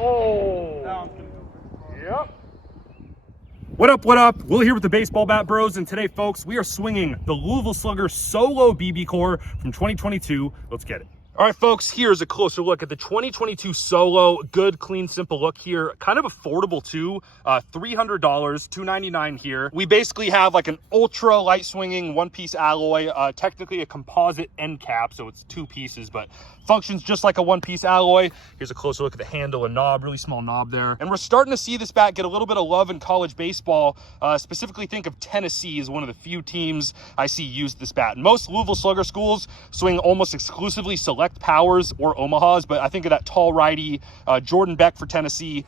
Oh. That one's gonna go pretty far. Yep. What up, what up? Will here with the Baseball Bat Bros, and today, folks, we are swinging the Louisville Slugger Solo BBCOR from 2022. Let's get it. All right, folks, here's a closer look at the 2022 Solo. Good, clean, simple look here. Kind of affordable, too. $300, $299 here. We basically have like an ultra light swinging one-piece alloy, technically a composite end cap, so it's two pieces, but functions just like a one-piece alloy. Here's a closer look at the handle and knob, really small knob there. And we're starting to see this bat get a little bit of love in college baseball. Specifically think of Tennessee as one of the few teams I see use this bat. Most Louisville Slugger schools swing almost exclusively select powers or Omahas, but I think of that tall righty, Jordan Beck for Tennessee.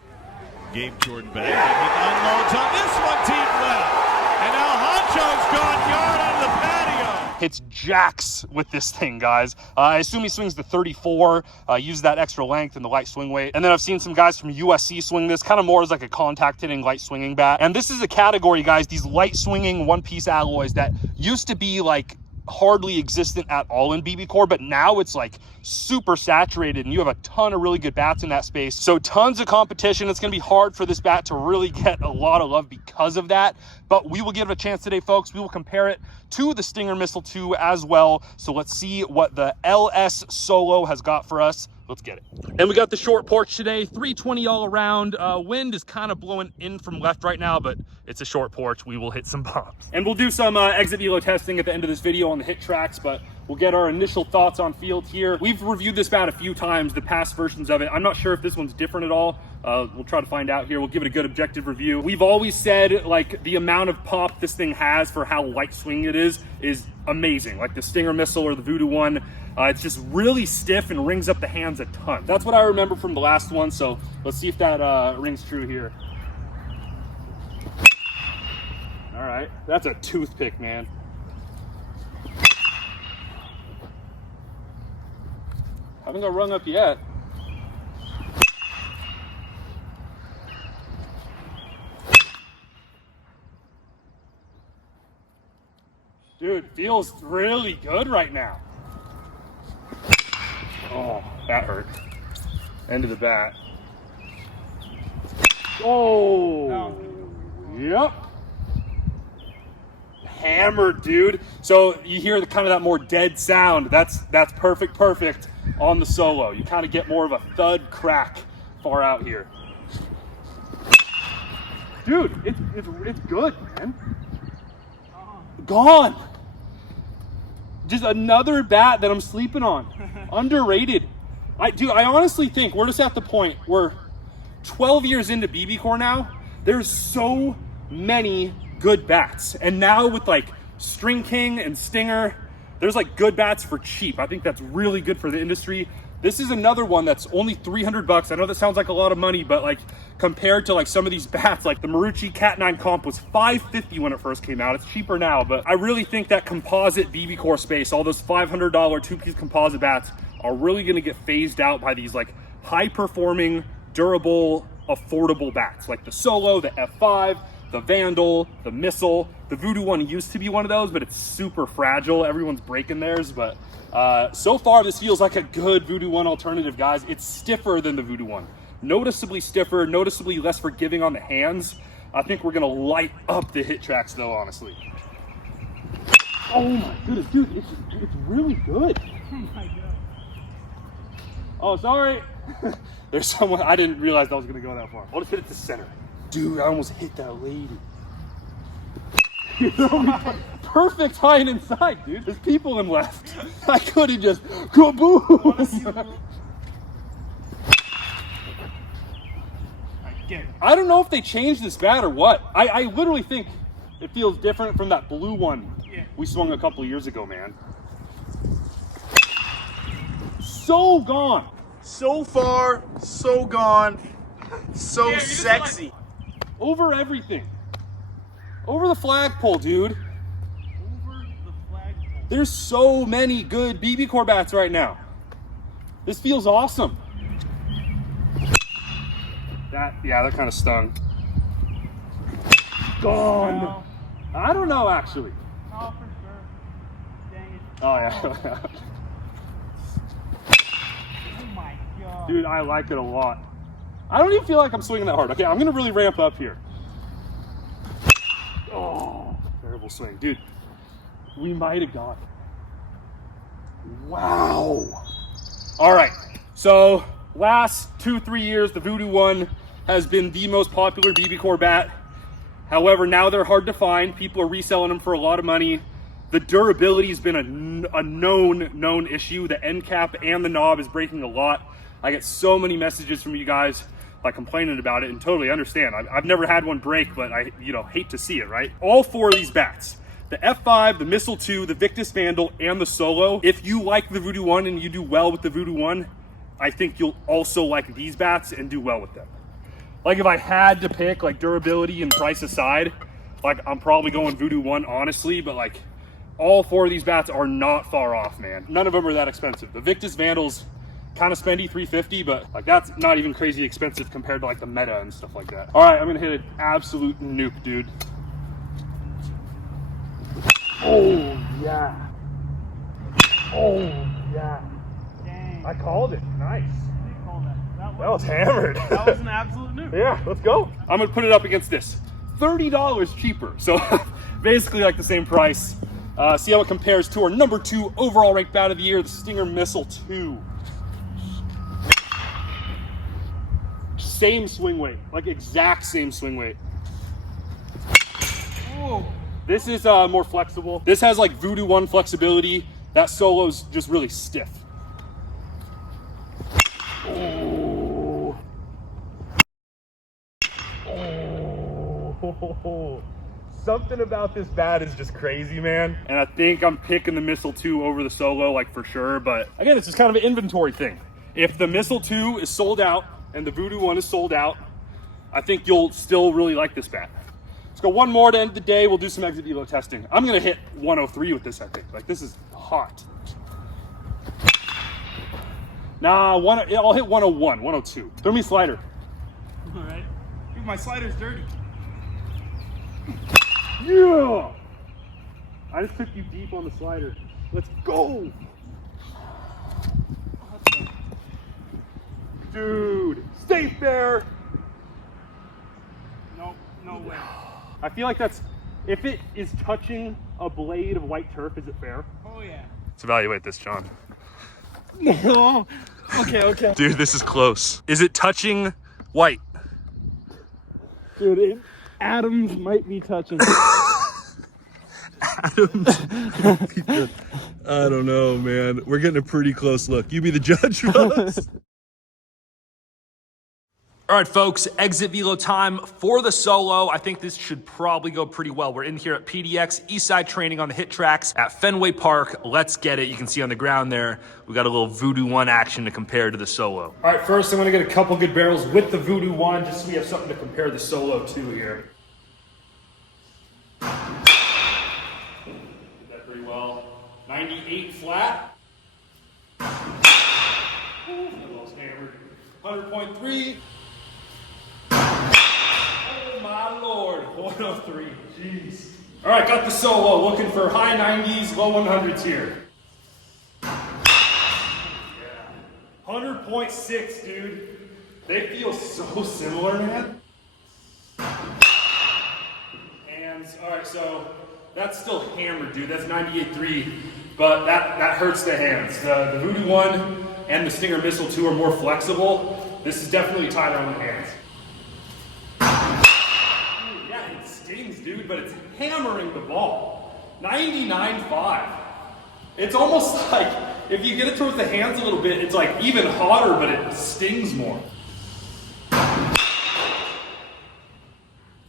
Game Jordan Beck, and he unloads on this one, deep left. And now Honcho's gone yard on the patio. Hits jacks with this thing, guys. I assume he swings the 34, uses that extra length and the light swing weight. And then I've seen some guys from USC swing this kind of more as like a contact hitting light swinging bat. And this is a category, guys, these light swinging one-piece alloys that used to be like hardly existent at all in BBCOR, but now it's like super saturated and you have a ton of really good bats in that space. So tons of competition. It's going to be hard for this bat to really get a lot of love because of that, but we will give it a chance today, folks. We will compare it to the Stinger Missile 2 as well. So let's see what the LS Solo has got for us. Let's get it. And we got the short porch today, 320 all around. Wind is kind of blowing in from left right now, but it's a short porch. We will hit some bombs. And we'll do some exit velo testing at the end of this video on the hit tracks, but we'll get our initial thoughts on field here. We've reviewed this bat a few times, the past versions of it. I'm not sure if this one's different at all. We'll try to find out here. We'll give it a good objective review. We've always said like the amount of pop this thing has for how light swing it is amazing. Like the Stinger Missile or the Voodoo One. It's just really stiff and rings up the hands a ton. That's what I remember from the last one, so let's see if that rings true here. All right, that's a toothpick, man. Haven't got rung up yet. Dude, feels really good right now. Oh, that hurt. End of the bat. Oh, yep. Hammered, dude. So you hear the kind of that more dead sound. That's perfect on the Solo. You kind of get more of a thud crack far out here. Dude, it's good, man. Gone. Just another bat that I'm sleeping on. Underrated. I honestly think we're just at the point where 12 years into BBCOR now, there's so many good bats. And now with like String King and Stinger, there's like good bats for cheap. I think that's really good for the industry. This is another one that's only $300. I know that sounds like a lot of money, but like compared to like some of these bats, like the Marucci Cat 9 comp was $550 when it first came out. It's cheaper now, but I really think that composite BBCOR space, all those $500 two-piece composite bats are really going to get phased out by these like high-performing, durable, affordable bats, like the Solo, the F5, the Vandal, the Missile. The Voodoo One used to be one of those, but it's super fragile. Everyone's breaking theirs, but so far this feels like a good Voodoo One alternative, guys. It's stiffer than the Voodoo One. Noticeably stiffer, noticeably less forgiving on the hands. I think we're gonna light up the hit tracks though, honestly. Oh my goodness, dude, it's really good. Oh my god. Oh, sorry. There's someone, I didn't realize that was gonna go that far. I'll just hit it to center. Dude, I almost hit that lady. Perfect high and inside, dude. There's people in left. I could have just kaboom. I don't know if they changed this bat or what. I literally think it feels different from that blue one we swung a couple of years ago, man. So gone. So far, so gone, so sexy. Over everything. Over the flagpole, dude. Over the flagpole. There's so many good BBCOR bats right now. This feels awesome. That kind of stung. Gone. No. I don't know, actually. Oh, for sure. Dang it. Oh, yeah. Oh my god. Dude, I like it a lot. I don't even feel like I'm swinging that hard. Okay, I'm gonna really ramp up here. Oh, terrible swing. Dude, we might have got it. Wow. All right, so last 2-3 years, the Voodoo One has been the most popular BBCOR bat. However, now they're hard to find. People are reselling them for a lot of money. The durability has been a known issue. The end cap and the knob is breaking a lot. I get so many messages from you guys like complaining about it, and totally understand. I've never had one break, but I hate to see it, right? All 4 of these bats, the F5, the Missile 2, the Victus Vandal, and the Solo. If you like the Voodoo One and you do well with the Voodoo One, I think you'll also like these bats and do well with them. Like if I had to pick, like durability and price aside, like I'm probably going Voodoo One, honestly, but like all 4 of these bats are not far off, man. None of them are that expensive. The Victus Vandal's kind of spendy, $350, but like that's not even crazy expensive compared to like the Meta and stuff like that. All right, I'm gonna hit an absolute nuke, dude. Oh yeah. Oh yeah. Dang. I called it. Nice. You called that. That was hammered. That was an absolute nuke. Yeah, let's go. I'm gonna put it up against this. $30 cheaper. So basically like the same price. See how it compares to our number 2 overall ranked bat of the year, the Stinger Missile 2. Same swing weight, like exact same swing weight. Oh. This is more flexible. This has like Voodoo One flexibility. That Solo's just really stiff. Oh. Oh. Something about this bat is just crazy, man. And I think I'm picking the Missile 2 over the Solo, like for sure. But again, it's just kind of an inventory thing. If the Missile 2 is sold out and the Voodoo One is sold out, I think you'll still really like this bat. Let's go one more to end the day. We'll do some exit velo testing. I'm gonna hit 103 with this, I think. Like this is hot. Nah, I'll hit 101, 102. Throw me a slider. All right. Dude, my slider's dirty. Yeah! I just took you deep on the slider. Let's go! Dude, stay fair! Nope, no way. I feel like that's, if it is touching a blade of white turf, is it fair? Oh yeah. Let's evaluate this, John. No. Okay. Dude, this is close. Is it touching white? Dude, Adams might be touching. Adams. I don't know, man. We're getting a pretty close look. You be the judge, fellas. All right, folks, exit velo time for the Solo. I think this should probably go pretty well. We're in here at PDX, Eastside training on the hit tracks at Fenway Park. Let's get it. You can see on the ground there, we got a little Voodoo One action to compare to the Solo. All right, first I'm gonna get a couple good barrels with the Voodoo One, just so we have something to compare the Solo to here. Did that pretty well. 98 flat. Ooh, that was hammered. 100.3. Oh my Lord, 103, jeez. All right, got the Solo, looking for high 90s, low 100s here. Yeah, 100.6, dude. They feel so similar, man. Hands, all right, so that's still hammered, dude. That's 98.3, but that hurts the hands. The Voodoo One and the Stinger Missile 2 are more flexible. This is definitely tighter on the hands. Yeah, it stings, dude, but it's hammering the ball. 99.5. It's almost like, if you get it towards the hands a little bit, it's like even hotter, but it stings more.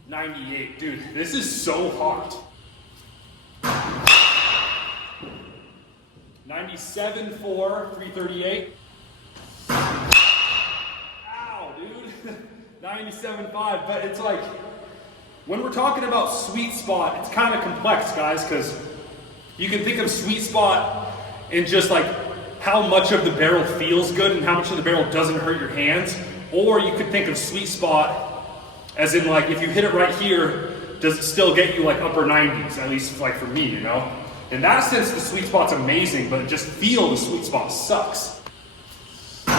98, dude, this is so hot. 97.4, 338. Ow, dude. 97.5, but it's like, when we're talking about sweet spot, it's kind of complex, guys, because you can think of sweet spot in just like how much of the barrel feels good and how much of the barrel doesn't hurt your hands, or you could think of sweet spot as in like, if you hit it right here, does it still get you like upper 90s, at least like for me, you know? In that sense, the sweet spot's amazing, but just feel the sweet spot sucks. Oh,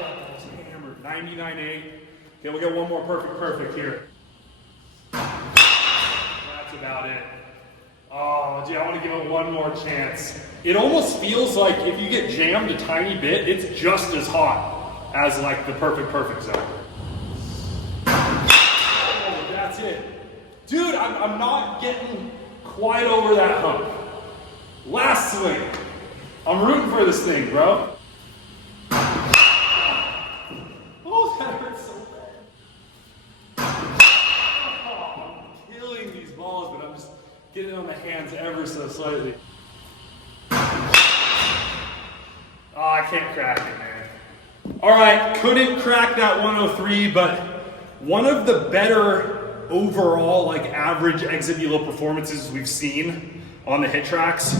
that was hammered. 99.8. Okay, we'll get one more perfect here. That's about it. Oh, gee, I want to give it one more chance. It almost feels like if you get jammed a tiny bit, it's just as hot as like the perfect zone. Oh, that's it. Dude, I'm not getting quite over that hump. Last swing. I'm rooting for this thing, bro. Oh, that hurts so bad. Oh, I'm killing these balls, but I'm just getting on the hands ever so slightly. Oh, I can't crack it, man. All right, couldn't crack that 103, but one of the better overall, like average exit velo performances we've seen on the hit tracks.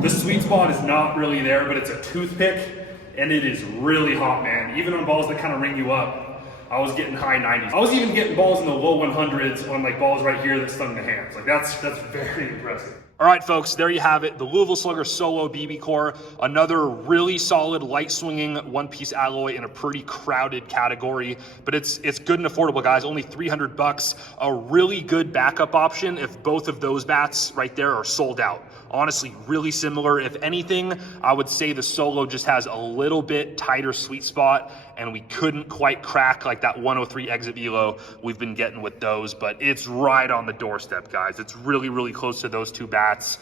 The sweet spot is not really there, but it's a toothpick, and it is really hot, man. Even on balls that kind of ring you up, I was getting high 90s. I was even getting balls in the low 100s on like balls right here that stung the hands. Like that's very impressive. All right, folks, there you have it. The Louisville Slugger Solo BBCOR, another really solid light swinging one-piece alloy in a pretty crowded category, but it's good and affordable, guys. Only $300. A really good backup option if both of those bats right there are sold out. Honestly, really similar. If anything, I would say the Solo just has a little bit tighter sweet spot, and we couldn't quite crack like that 103 exit velo we've been getting with those, but it's right on the doorstep, guys. It's really close to those two bats.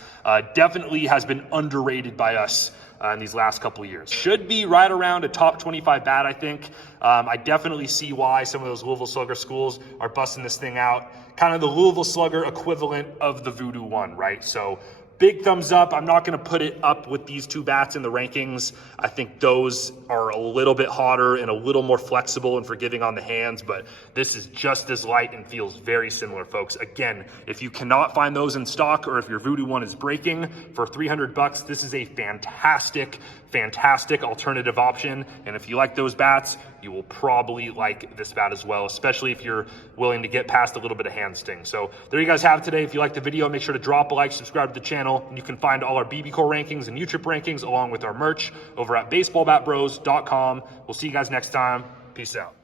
Definitely has been underrated by us in these last couple of years. Should be right around a top 25 bat, I think. I definitely see why some of those Louisville Slugger schools are busting this thing out. Kind of the Louisville Slugger equivalent of the Voodoo One, right? So big thumbs up. I'm not going to put it up with these two bats in the rankings. I think those are a little bit hotter and a little more flexible and forgiving on the hands, but this is just as light and feels very similar, folks. Again, if you cannot find those in stock or if your Voodoo One is breaking for $300, this is a fantastic alternative option. And if you like those bats, you will probably like this bat as well, especially if you're willing to get past a little bit of hand sting. So there you guys have it today. If you like the video, make sure to drop a like, subscribe to the channel, and you can find all our BBCOR rankings and UTRIP rankings along with our merch over at baseballbatbros.com. We'll see you guys next time. Peace out.